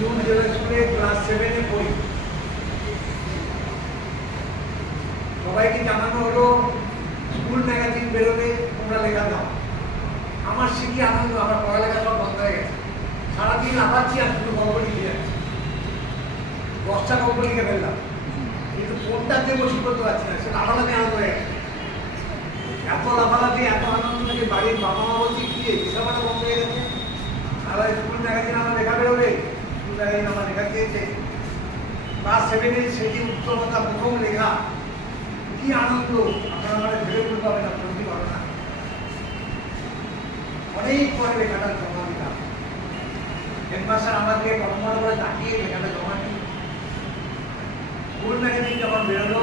New জেলা স্কুলে class 7-এ পড়ি। সবাইকে জানানো হলো স্কুল ম্যাগাজিন বেরোলে তোমরা লেখা দাও। আমার শিখি আনন্দ, আমার পড়ালেখা সব বন্ধ হয়ে গেছে। সারাদিন আপাচ্ছি আর শুধু গল্প লিখে যাচ্ছি। 10টা গল্প লিখে ফেললাম, কিন্তু কোনটা দেবো ঠিক করতে পারছি না। সেটা লাফালাফি আনন্দ হয়ে গেছে। এত লাফালাফি, এত আনন্দ যে বাড়ির বাবা মা বলছে কি লেখাপড়া বন্ধ হয়ে গেছে। আবার স্কুল ম্যাগাজিন আমার লেখা বেরোবে, স্কুল ম্যাগাজিন আমার লেখা চেয়েছে। ক্লাস 7-এ সেই যে উত্তমতা প্রথম লেখা, কি আনন্দ আপনারা মানে ভেবে বলতে হবে না, বলতে পারো না। অনেক পরে লেখাটা জমা দিলাম। হেডমাস্টার আমাকে কর্মর করে তাকিয়ে লেখাটা জমা দিই। স্কুল ম্যাগাজিন যখন বেরোলো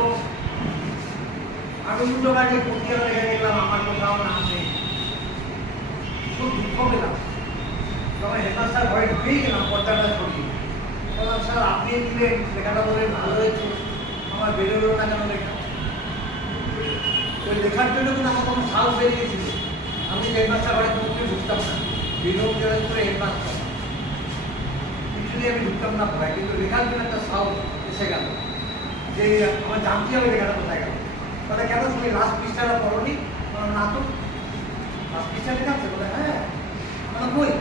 আনন্দ লাগে, পত্রিকা লেখা দেখলাম আমার কোথাও নাম নেই। খুব দুঃখ পেলাম। তখন হেডমাস্টার ঘরে ঢুকেই গেলাম, পর্দাটা সরিয়ে বললাম, স্যার আপনি দিলেন লেখাটা বলে ভালো হয়েছে, আমার বেরোলো না কেন লেখা? ওই লেখার জন্য কিন্তু আমার কোনো সাহস বেরিয়েছিল। আমি হেডমাস্টার ঘরে পৌঁছে ঢুকতাম না, বিনোদ জেলা করে হেডমাস্টার কিছুদিন আমি ঢুকতাম না পড়ায়, কিন্তু লেখার জন্য একটা সাহস এসে গেল যে আমার জানতে হবে লেখাটা কোথায় গেল। তাহলে কেন তুমি লাস্ট পৃষ্ঠাটা পড়নি? না তো লাস্ট পৃষ্ঠা লেখা আছে বলে, হ্যাঁ আমার বই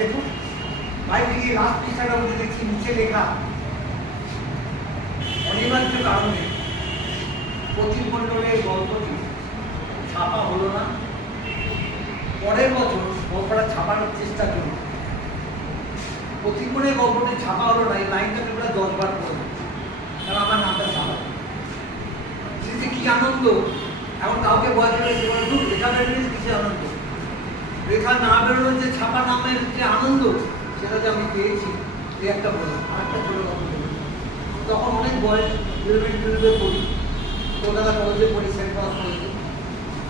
দেখুন বাইরে গিয়ে লাস্ট পৃষ্ঠাটা বলতে দেখছি নিচে লেখা অনিবার্য কারণে প্রতিমণ্ডলের গল্পটি ছাপা হলো না। পরের বছর গল্পটা ছাপানোর চেষ্টা করল, প্রতিমণ্ডলের গল্পটি ছাপা হলো না। এই লাইনটা তোমরা 10 বার পড়বে, কারণ আমার নামটা ছাপা। সেটি কি আনন্দ! এখন কাউকে বয়স হলে জীবন দূর লেখা বেরোলে কিছু আনন্দ, লেখা না বেরোলে যে ছাপা নামের যে আনন্দ সেটা যে আমি পেয়েছি, এই একটা বললাম। আরেকটা ছোট কথা বলি, তখন অনেক বয়স 11-12 পড়ি, কলকাতা কলেজে পড়ি, সেন্ট পলস কলেজে।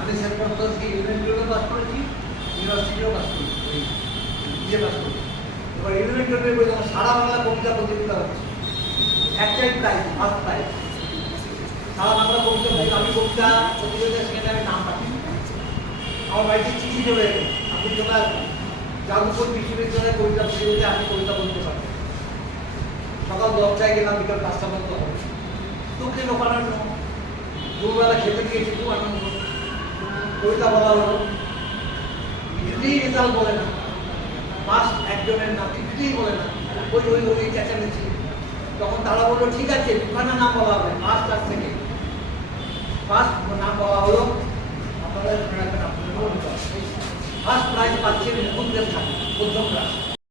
আমি সেন্ট পলস কলেজকে 11-12 পাস করেছি, ইউনিভার্সিটিও পাস করেছি, বিএ পাস করেছি। এবার 11-12 পড়ি, তখন সারা বাংলা কবিতা প্রতিযোগিতা হচ্ছে, একটাই প্রাইজ, ফার্স্ট প্রাইজ। সারা বাংলা কবিতা, আমি কবিতা প্রতিযোগিতা সেখানে আমি নাম পাচ্ছি। আমার বাড়িতে চিঠি চলে এলো, আপনি চলে আসবেন যাদবপুর বিশ্ববিদ্যালয়ের কবিতা প্রতিযোগিতায়, আমি কবিতা বলতে পারি। সকাল 10টায় গেলাম, বিকাল 5টা পর্যন্ত হবে। তোকে লোকানো দুবেলা খেতে গিয়েছি, খুব আনন্দ। কবিতা বলা হলো, কিছুতেই রেজাল্ট বলে না, ফার্স্ট একজনের নাম কিছুতেই বলে না, ওই ওই ওই চেঁচামেচি। তখন তারা বললো ঠিক আছে দুখানা নাম বলা হবে, ফার্স্ট আর সেকেন্ড। ফার্স্ট নাম বলা হলো, আপনারা ফার্স্ট প্রাইজ পাচ্ছেন মুকুন্দের ঠাকুর, প্রথম ক্লাস।